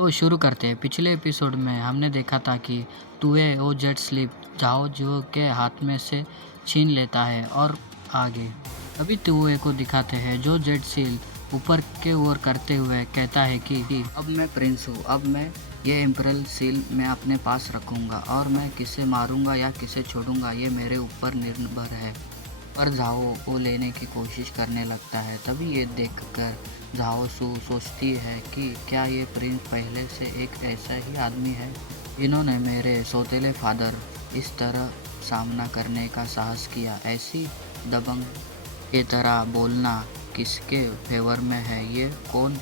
तो शुरू करते हैं। पिछले एपिसोड में हमने देखा था कि तुए वो जेट स्लीप जाओ जो के हाथ में से छीन लेता है और आगे अभी तुए को दिखाते हैं जो जेट सील ऊपर के ओर करते हुए कहता है कि अब मैं प्रिंस हूँ, अब मैं ये इम्परल सील मैं अपने पास रखूँगा और मैं किसे मारूंगा या किसे छोड़ूंगा ये मेरे ऊपर निर्भर है। पर झाओ वो लेने की कोशिश करने लगता है। तभी ये देखकर झाओ सू सोचती है कि क्या ये प्रिंस पहले से एक ऐसा ही आदमी है। इन्होंने मेरे सौतेले फादर इस तरह सामना करने का साहस किया। ऐसी दबंग की तरह बोलना किसके फेवर में है? ये कौन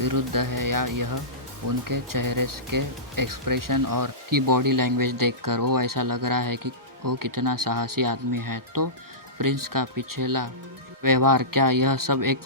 विरुद्ध है या यह? उनके चेहरे के एक्सप्रेशन और की बॉडी लैंग्वेज देखकर वो ऐसा लग रहा है कि वो कितना साहसी आदमी है। तो प्रिंस का पिछला व्यवहार, क्या यह सब एक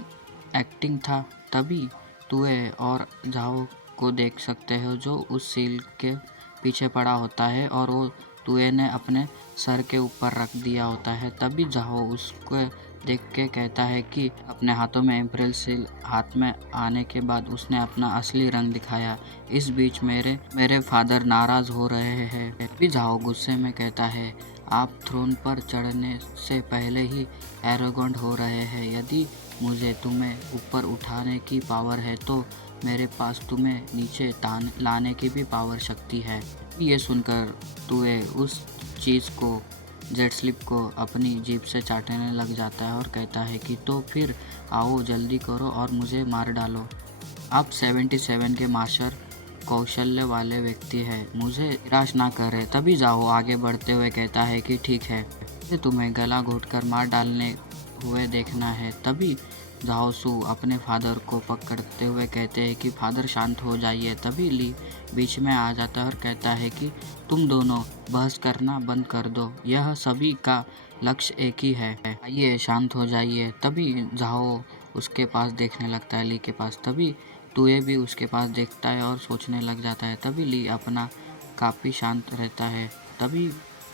एक्टिंग था? तभी तुए और झाओ को देख सकते हो जो उस सील के पीछे पड़ा होता है और वो तुए ने अपने सर के ऊपर रख दिया होता है। तभी झाओ उसको देख के कहता है कि अपने हाथों में इम्परल सील हाथ में आने के बाद उसने अपना असली रंग दिखाया। इस बीच मेरे मेरे फादर नाराज हो रहे हैं। भी झाओ गुस्से में कहता है, आप थ्रोन पर चढ़ने से पहले ही एरोगेंट हो रहे हैं। यदि मुझे तुम्हें ऊपर उठाने की पावर है तो मेरे पास तुम्हें नीचे तान लाने की भी पावर शक्ति है। ये सुनकर तुए उस चीज़ को जेट स्लिप को अपनी जीभ से चाटने लग जाता है और कहता है कि तो फिर आओ जल्दी करो और मुझे मार डालो। आप 77 के मास्टर कौशल्य वाले व्यक्ति हैं, मुझे निराश ना करें। तभी जाओ आगे बढ़ते हुए कहता है कि ठीक है, मुझे तुम्हें गला घोटकर मार डालने हुए देखना है। तभी जाओ सू अपने फादर को पकड़ते हुए कहते हैं कि फादर शांत हो जाइए। तभी ली बीच में आ जाता है और कहता है कि तुम दोनों बहस करना बंद कर दो, यह सभी का लक्ष्य एक ही है, आइए शांत हो जाइए। तभी जाओ उसके पास देखने लगता है, ली के पास। तभी तुए भी उसके पास देखता है और सोचने लग जाता है। तभी ली अपना काफ़ी शांत रहता है। तभी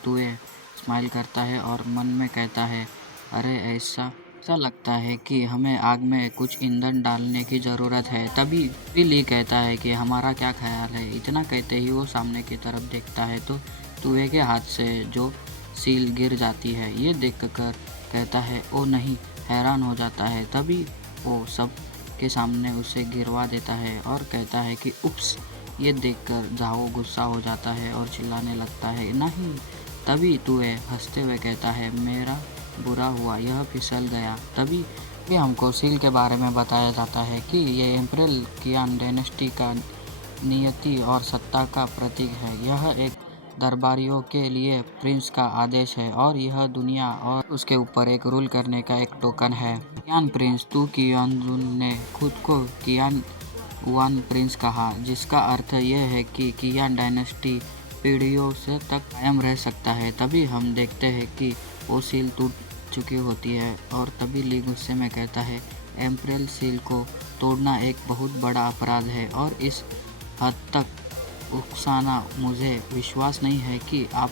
तुए स्माइल करता है और मन में कहता है, अरे ऐसा ऐसा लगता है कि हमें आग में कुछ ईंधन डालने की ज़रूरत है। तभी भी ली कहता है कि हमारा क्या ख्याल है? इतना कहते ही वो सामने की तरफ देखता है तो तुए के हाथ से जो सील गिर जाती है। ये देखकर कहता है ओ नहीं, हैरान हो जाता है। तभी वो सब के सामने उसे गिरवा देता है और कहता है कि उप्स। ये देखकर झाओ गुस्सा हो जाता है और चिल्लाने लगता है नहीं। तभी तुए हंसते हुए कहता है मेरा बुरा हुआ, यह फिसल गया। तभी ये हमको सील के बारे में बताया जाता है कि ये इम्परल कियान डायनेस्टी का नियति और सत्ता का प्रतीक है। यह एक दरबारियों के लिए प्रिंस का आदेश है और यह दुनिया और उसके ऊपर एक रूल करने का एक टोकन है। कियान प्रिंस तू कियान ने खुद को कियान वन प्रिंस कहा, जिसका अर्थ यह है कि कियान डायनेस्टी पीढ़ियों से तक कायम रह सकता है। तभी हम देखते हैं कि वो सील टूट चुकी होती है और तभी ली गुस्से में कहता है एम्परल सील को तोड़ना एक बहुत बड़ा अपराध है और इस हद तक उकसाना मुझे विश्वास नहीं है कि आप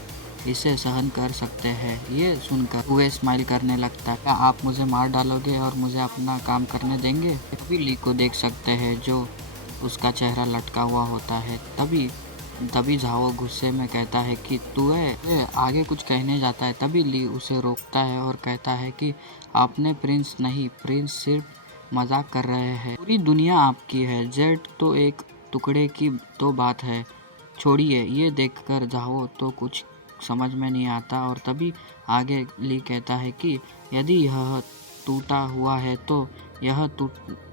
इसे सहन कर सकते हैं। ये सुनकर वे स्माइल करने लगता है, क्या आप मुझे मार डालोगे और मुझे अपना काम करने देंगे? तभी ली को देख सकते हैं जो उसका चेहरा लटका हुआ होता है। तभी तभी झाओ गुस्से में कहता है कि तू है आगे कुछ कहने जाता है। तभी ली उसे रोकता है और कहता है कि आपने प्रिंस नहीं, प्रिंस सिर्फ मजाक कर रहे हैं। पूरी दुनिया आपकी है, जेट तो एक टुकड़े की तो बात है, छोड़िए। ये देखकर झाओ तो कुछ समझ में नहीं आता और तभी आगे ली कहता है कि यदि यह टूटा हुआ है तो यह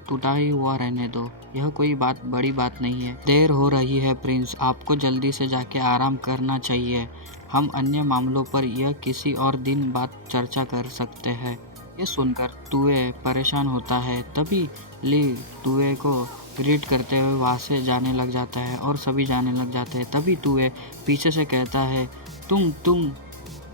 टूटा ही हुआ रहने दो, यह कोई बड़ी बात नहीं है। देर हो रही है प्रिंस, आपको जल्दी से जाके आराम करना चाहिए। हम अन्य मामलों पर यह किसी और दिन बात चर्चा कर सकते हैं। ये सुनकर तुए परेशान होता है। तभी ली तुए को ग्रीट करते हुए वहाँ से जाने लग जाता है और सभी जाने लग जाते हैं। तभी तुए पीछे से कहता है तुम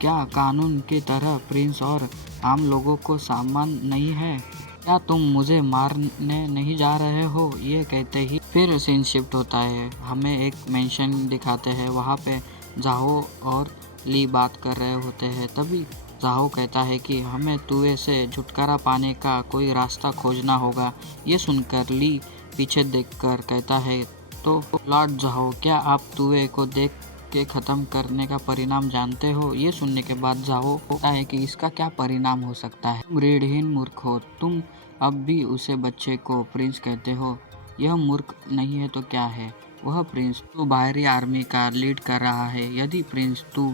क्या कानून की तरह प्रिंस और आम लोगों को सामान नहीं है? क्या तुम मुझे मारने नहीं जा रहे हो? ये कहते ही फिर सीन शिफ्ट होता है। हमें एक मेंशन दिखाते हैं, वहाँ पे जाहो और ली बात कर रहे होते हैं। तभी जाहो कहता है कि हमें तुए से छुटकारा पाने का कोई रास्ता खोजना होगा। ये सुनकर ली पीछे देखकर कहता है तो लौट जाओ, क्या आप तुए को देख के खत्म करने का परिणाम जानते हो? ये सुनने के बाद जाओ होता है कि इसका क्या परिणाम हो सकता है। तुम रीढ़हीन मूर्ख हो, तुम अब भी उसे बच्चे को प्रिंस कहते हो। यह मूर्ख नहीं है तो क्या है? वह प्रिंस तू बाहरी आर्मी का लीड कर रहा है। यदि प्रिंस तू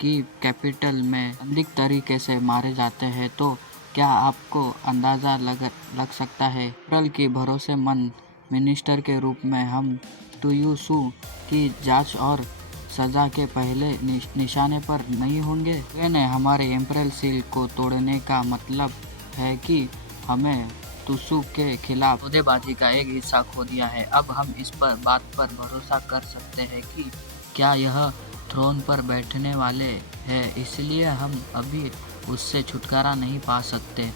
की कैपिटल में संदिग्ध तरीके से मारे जाते हैं तो क्या आपको अंदाजा लग सकता है? अप्रैल की भरोसेमंद मिनिस्टर के रूप में हम तुयुसु की जांच और सजा के पहले निशाने पर नहीं होंगे। ने हमारे एम्परल सील को तोड़ने का मतलब है कि हमें तुसु के खिलाफ सौदेबाजी का एक हिस्सा खो दिया है। अब हम इस बात पर भरोसा कर सकते हैं कि क्या यह थ्रोन पर बैठने वाले हैं, इसलिए हम अभी उससे छुटकारा नहीं पा सकते।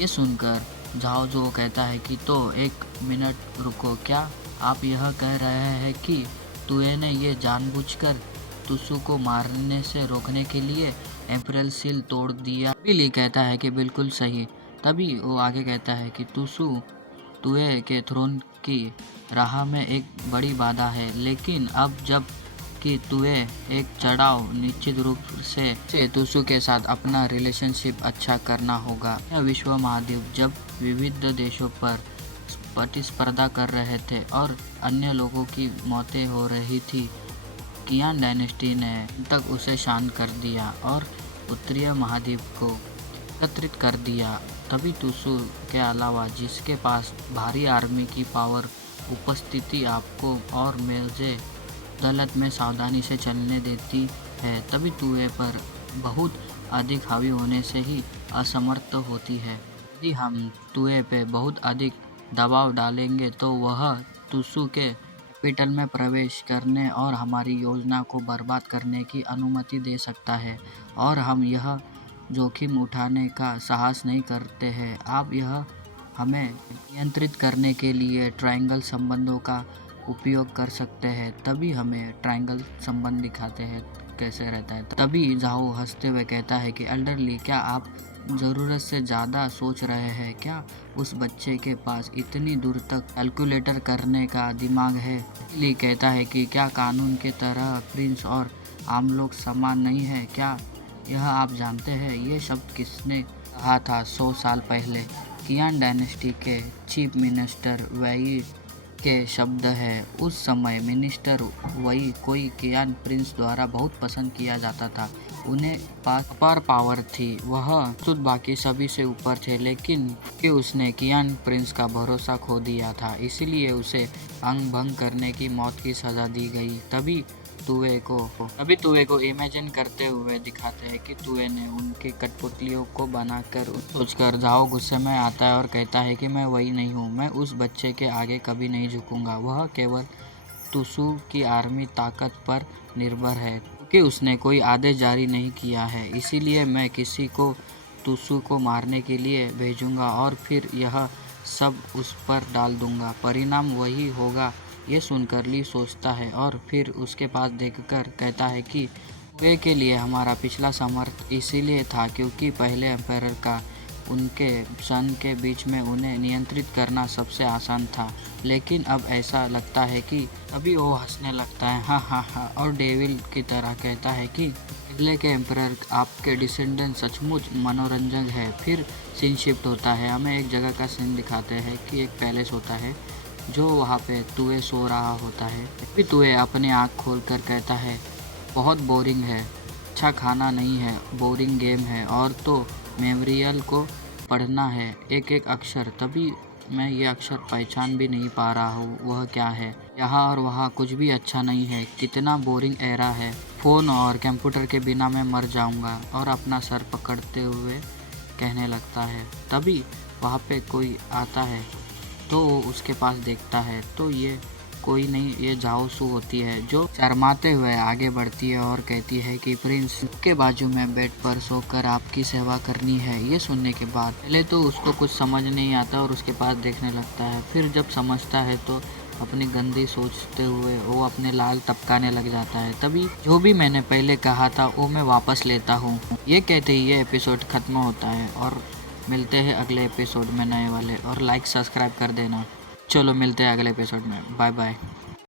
ये सुनकर झाओ जो कहता है कि तो एक मिनट रुको, क्या आप यह कह रहे हैं कि तुए ने ये जानबूझकर तुसु को मारने से रोकने के लिए एम्परल सील तोड़ दिया? बिली कहता है कि बिल्कुल सही। तभी वो आगे कहता है कि तुसु तुए के थ्रोन की राह में एक बड़ी बाधा है, लेकिन अब जब कि तुए एक चढ़ाव निश्चित रूप से तुसु के साथ अपना रिलेशनशिप अच्छा करना होगा। यह विश्व महाद्वीप जब विविध देशों पर प्रतिस्पर्धा कर रहे थे और अन्य लोगों की मौतें हो रही थी, कियान डायनेस्टी ने तक उसे शांत कर दिया और उत्तरीय महाद्वीप को एकत्रित कर दिया। तभी तुसु के अलावा जिसके पास भारी आर्मी की पावर उपस्थिति आपको और मुझे गलत में सावधानी से चलने देती है, तभी तुए पर बहुत अधिक हावी होने से ही असमर्थ होती है। यदि हम तुए पे बहुत अधिक दबाव डालेंगे तो वह तुसु के कैपिटल में प्रवेश करने और हमारी योजना को बर्बाद करने की अनुमति दे सकता है, और हम यह जोखिम उठाने का साहस नहीं करते हैं। आप यह हमें नियंत्रित करने के लिए ट्रायंगल संबंधों का उपयोग कर सकते हैं। तभी हमें ट्रायंगल संबंध दिखाते हैं कैसे रहता है। तभी झाओ हंसते हुए कहता है कि एल्डरली, क्या आप ज़रूरत से ज़्यादा सोच रहे हैं? क्या उस बच्चे के पास इतनी दूर तक कैलकुलेटर करने का दिमाग है? ली कहता है कि क्या कानून की तरह प्रिंस और आम लोग समान नहीं है? क्या यह आप जानते हैं? ये शब्द किसने कहा था 100 साल पहले? कियान डायनेस्टी के चीफ मिनिस्टर वही के शब्द है। उस समय मिनिस्टर वही कोई कियान प्रिंस द्वारा बहुत पसंद किया जाता था। उन्हें पास अपार पावर थी, वह खुद बाकी सभी से ऊपर थे, लेकिन कि उसने कियान प्रिंस का भरोसा खो दिया था, इसलिए उसे अंग भंग करने की मौत की सजा दी गई। तभी तुए को इमेजिन करते हुए दिखाते हैं कि तुए ने उनके कठपुतलियों को बनाकर सोचकर झाओ गुस्से में आता है और कहता है कि मैं वही नहीं हूँ, मैं उस बच्चे के आगे कभी नहीं झुकूंगा। वह केवल तुसु की आर्मी ताकत पर निर्भर है, क्योंकि उसने कोई आदेश जारी नहीं किया है, इसीलिए मैं किसी को तुसु को मारने के लिए भेजूंगा और फिर यह सब उस पर डाल दूंगा। परिणाम वही होगा। ये सुनकर ली सोचता है और फिर उसके पास देखकर कहता है कि वे के लिए हमारा पिछला समर्थ इसीलिए था क्योंकि पहले एम्पायर का उनके सन के बीच में उन्हें नियंत्रित करना सबसे आसान था, लेकिन अब ऐसा लगता है कि अभी वो हंसने लगता है हाँ हाँ हाँ, और डेविल की तरह कहता है कि पहले के एम्पायर आपके डिसेंडेंट सचमुच मनोरंजक है। फिर सीन शिफ्ट होता है, हमें एक जगह का सीन दिखाते हैं कि एक पैलेस होता है जो वहाँ पे तुए सो रहा होता है। फिर तुए अपनी आँख खोल कर कहता है बहुत बोरिंग है, अच्छा खाना नहीं है, बोरिंग गेम है, और तो मेमोरियल को पढ़ना है एक एक अक्षर। तभी मैं ये अक्षर पहचान भी नहीं पा रहा हूँ, वह क्या है? यहाँ और वहाँ कुछ भी अच्छा नहीं है, कितना बोरिंग एरा है। फ़ोन और कंप्यूटर के बिना मैं मर जाऊँगा, और अपना सर पकड़ते हुए कहने लगता है। तभी वहाँ पे कोई आता है तो वो उसके पास देखता है तो ये कोई नहीं, ये झाओ सू होती है जो शर्माते हुए आगे बढ़ती है और कहती है कि प्रिंस के बाजू में बेड पर सोकर आपकी सेवा करनी है। ये सुनने के बाद पहले तो उसको कुछ समझ नहीं आता और उसके पास देखने लगता है, फिर जब समझता है तो अपनी गंदी सोचते हुए वो अपने लाल टपकाने लग जाता है। तभी जो भी मैंने पहले कहा था वो मैं वापस लेता हूँ। ये कहते ही ये एपिसोड खत्म होता है और मिलते हैं अगले एपिसोड में नए वाले, और लाइक सब्सक्राइब कर देना। चलो मिलते हैं अगले एपिसोड में, बाय बाय।